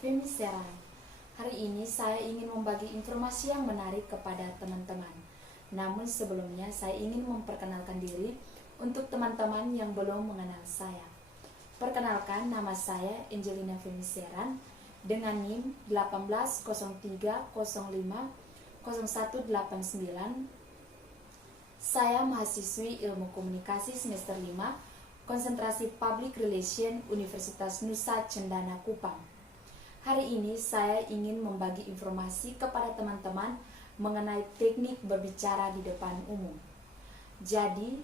Femi Seran. Hari ini saya ingin membagi informasi yang menarik kepada teman-teman. Namun sebelumnya saya ingin memperkenalkan diri untuk teman-teman yang belum mengenal saya. Perkenalkan, nama saya Angelina Femi Seran dengan NIM 1803050189. Saya mahasiswi Ilmu Komunikasi semester 5, konsentrasi Public Relation Universitas Nusa Cendana Kupang. Hari ini saya ingin membagi informasi kepada teman-teman mengenai teknik berbicara di depan umum. Jadi,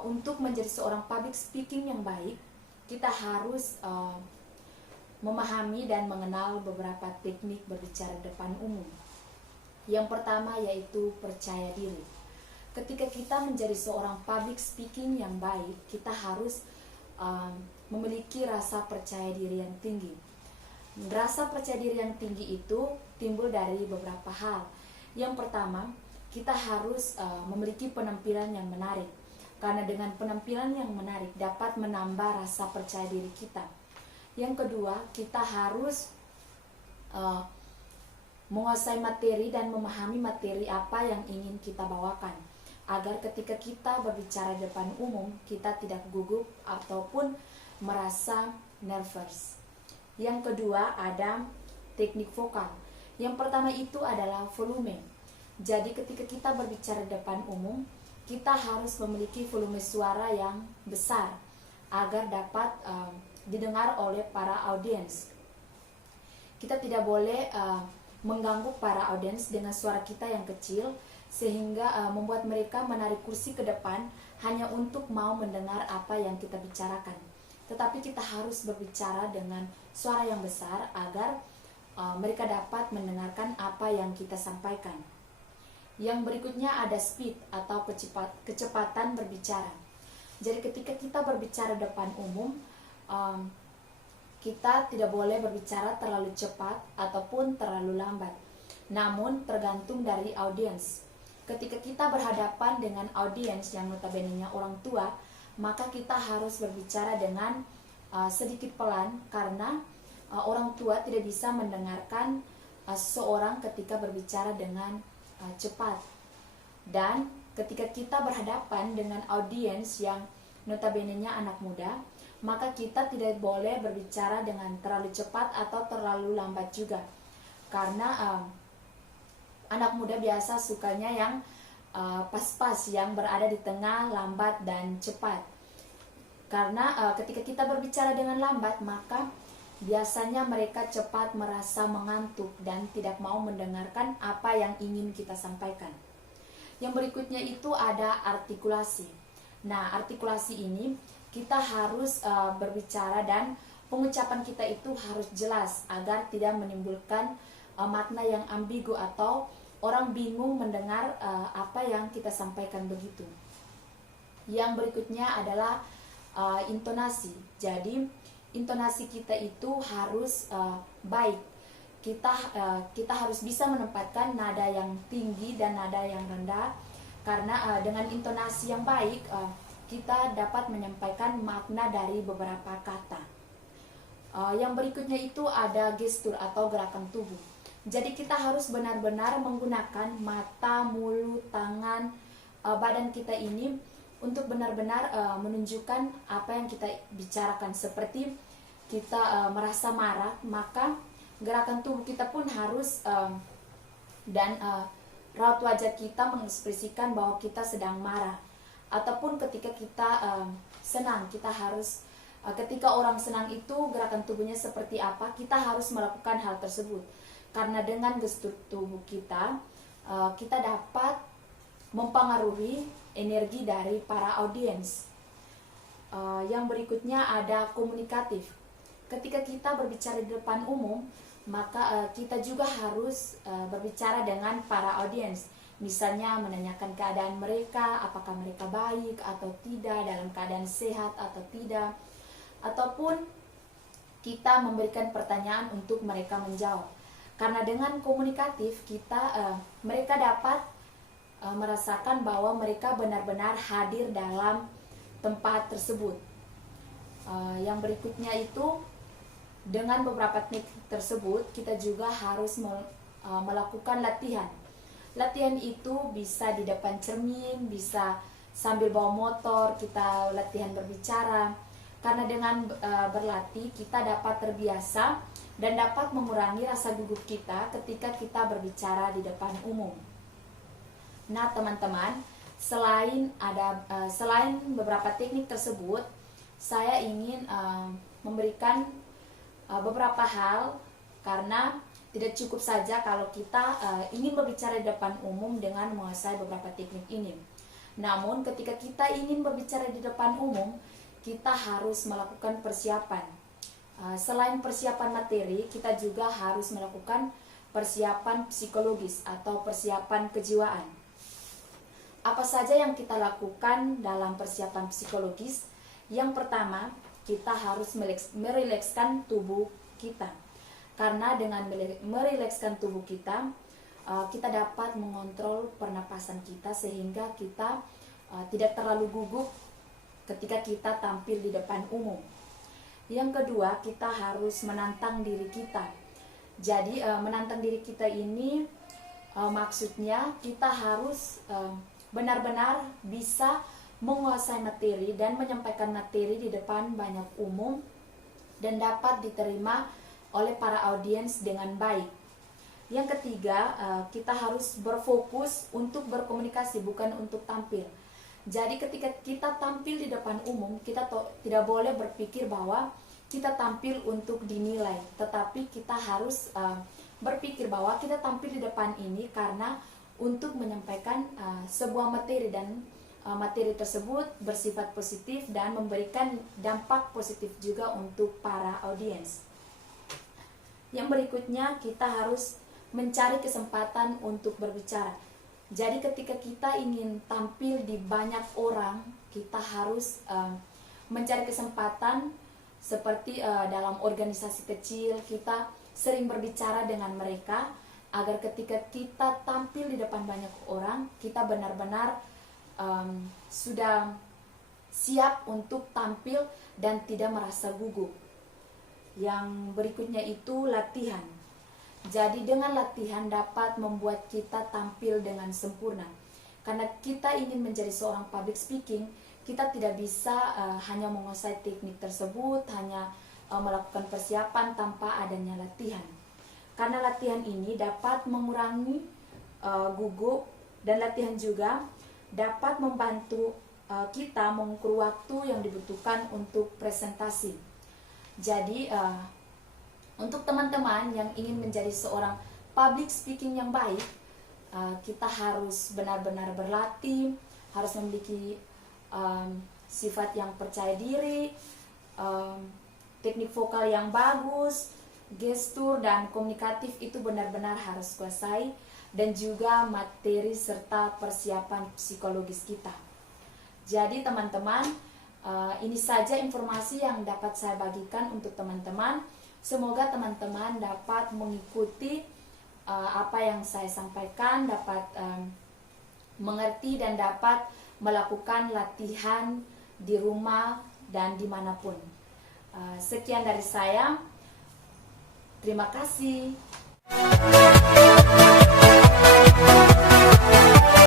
untuk menjadi seorang public speaking yang baik, kita harus memahami dan mengenal beberapa teknik berbicara di depan umum. Yang pertama yaitu percaya diri. Ketika kita menjadi seorang public speaking yang baik, kita harus memiliki rasa percaya diri yang tinggi. Rasa percaya diri yang tinggi itu timbul dari beberapa hal. Yang pertama, kita harus memiliki penampilan yang menarik. Karena dengan penampilan yang menarik dapat menambah rasa percaya diri kita. Yang kedua, kita harus menguasai materi dan memahami materi apa yang ingin kita bawakan, agar ketika kita berbicara di depan umum, kita tidak gugup ataupun merasa nervous. Yang kedua ada teknik vokal. Yang pertama itu adalah volume. Jadi ketika kita berbicara di depan umum, kita harus memiliki volume suara yang besar agar dapat didengar oleh para audiens. Kita tidak boleh mengganggu para audiens dengan suara kita yang kecil, sehingga membuat mereka menarik kursi ke depan hanya untuk mau mendengar apa yang kita bicarakan. Tetapi kita harus berbicara dengan suara yang besar agar mereka dapat mendengarkan apa yang kita sampaikan. Yang berikutnya ada speed atau kecepatan berbicara. Jadi ketika kita berbicara depan umum, kita tidak boleh berbicara terlalu cepat ataupun terlalu lambat. Namun tergantung dari audiens. Ketika kita berhadapan dengan audiens yang notabene-nya orang tua, maka kita harus berbicara dengan sedikit pelan, karena orang tua tidak bisa mendengarkan seseorang ketika berbicara dengan cepat. Dan ketika kita berhadapan dengan audiens yang notabene-nya anak muda, maka kita tidak boleh berbicara dengan terlalu cepat atau terlalu lambat juga, karena anak muda biasa sukanya yang pas-pas, yang berada di tengah, lambat dan cepat. Karena ketika kita berbicara dengan lambat, maka biasanya mereka cepat merasa mengantuk dan tidak mau mendengarkan apa yang ingin kita sampaikan. Yang berikutnya itu ada artikulasi. Nah, artikulasi ini kita harus berbicara dan pengucapan kita itu harus jelas agar tidak menimbulkan makna yang ambigu atau orang bingung mendengar apa yang kita sampaikan begitu. Yang berikutnya adalah intonasi. Jadi intonasi kita itu harus baik. Kita harus bisa menempatkan nada yang tinggi dan nada yang rendah, karena dengan intonasi yang baik kita dapat menyampaikan makna dari beberapa kata. Yang berikutnya itu ada gestur atau gerakan tubuh. Jadi kita harus benar-benar menggunakan mata, mulut, tangan, badan kita ini untuk benar-benar menunjukkan apa yang kita bicarakan. Seperti kita merasa marah, maka gerakan tubuh kita pun harus dan raut wajah kita mengekspresikan bahwa kita sedang marah. Ataupun ketika kita senang, kita harus ketika orang senang itu gerakan tubuhnya seperti apa, kita harus melakukan hal tersebut. Karena dengan gestur tubuh kita, kita dapat mempengaruhi energi dari para audiens. Yang berikutnya ada komunikatif. Ketika kita berbicara di depan umum, maka kita juga harus berbicara dengan para audiens. Misalnya menanyakan keadaan mereka, apakah mereka baik atau tidak, dalam keadaan sehat atau tidak. Ataupun kita memberikan pertanyaan untuk mereka menjawab. Karena dengan komunikatif mereka dapat merasakan bahwa mereka benar-benar hadir dalam tempat tersebut. Yang berikutnya itu Dengan beberapa teknik tersebut, kita juga harus melakukan latihan. Latihan itu bisa di depan cermin, bisa sambil bawa motor, kita latihan berbicara. Karena dengan berlatih, kita dapat terbiasa dan dapat mengurangi rasa gugup kita ketika kita berbicara di depan umum. Nah, teman-teman, selain beberapa teknik tersebut, saya ingin memberikan beberapa hal, karena tidak cukup saja kalau kita ingin berbicara di depan umum dengan menguasai beberapa teknik ini. Namun ketika kita ingin berbicara di depan umum, kita harus melakukan persiapan. Selain persiapan materi, kita juga harus melakukan persiapan psikologis atau persiapan kejiwaan. Apa saja yang kita lakukan dalam persiapan psikologis? Yang pertama, kita harus merilekskan tubuh kita. Karena dengan merilekskan tubuh kita, kita dapat mengontrol pernapasan kita sehingga kita tidak terlalu gugup ketika kita tampil di depan umum. Yang kedua, kita harus menantang diri kita. Jadi menantang diri kita ini maksudnya kita harus benar-benar bisa menguasai materi dan menyampaikan materi di depan banyak umum dan dapat diterima oleh para audiens dengan baik. Yang ketiga, kita harus berfokus untuk berkomunikasi, bukan untuk tampil. Jadi ketika kita tampil di depan umum, kita tidak boleh berpikir bahwa kita tampil untuk dinilai, tetapi kita harus berpikir bahwa kita tampil di depan ini karena untuk menyampaikan sebuah materi, dan materi tersebut bersifat positif dan memberikan dampak positif juga untuk para audiens. Yang berikutnya, kita harus mencari kesempatan untuk berbicara. Jadi ketika kita ingin tampil di banyak orang, kita harus mencari kesempatan seperti dalam organisasi kecil, kita sering berbicara dengan mereka agar ketika kita tampil di depan banyak orang, kita benar-benar sudah siap untuk tampil dan tidak merasa gugup. Yang berikutnya itu latihan. Jadi dengan latihan dapat membuat kita tampil dengan sempurna. Karena kita ingin menjadi seorang public speaking, kita tidak bisa hanya menguasai teknik tersebut, hanya melakukan persiapan tanpa adanya latihan. Karena latihan ini dapat mengurangi gugup, dan latihan juga dapat membantu kita mengukur waktu yang dibutuhkan untuk presentasi. Jadi untuk teman-teman yang ingin menjadi seorang public speaking yang baik, kita harus benar-benar berlatih, harus memiliki sifat yang percaya diri, teknik vokal yang bagus, gestur dan komunikatif itu benar-benar harus kuasai, dan juga materi serta persiapan psikologis kita. Jadi teman-teman, ini saja informasi yang dapat saya bagikan untuk teman-teman. Semoga teman-teman dapat mengikuti apa yang saya sampaikan, dapat mengerti dan dapat melakukan latihan di rumah dan dimanapun. Sekian dari saya. Terima kasih.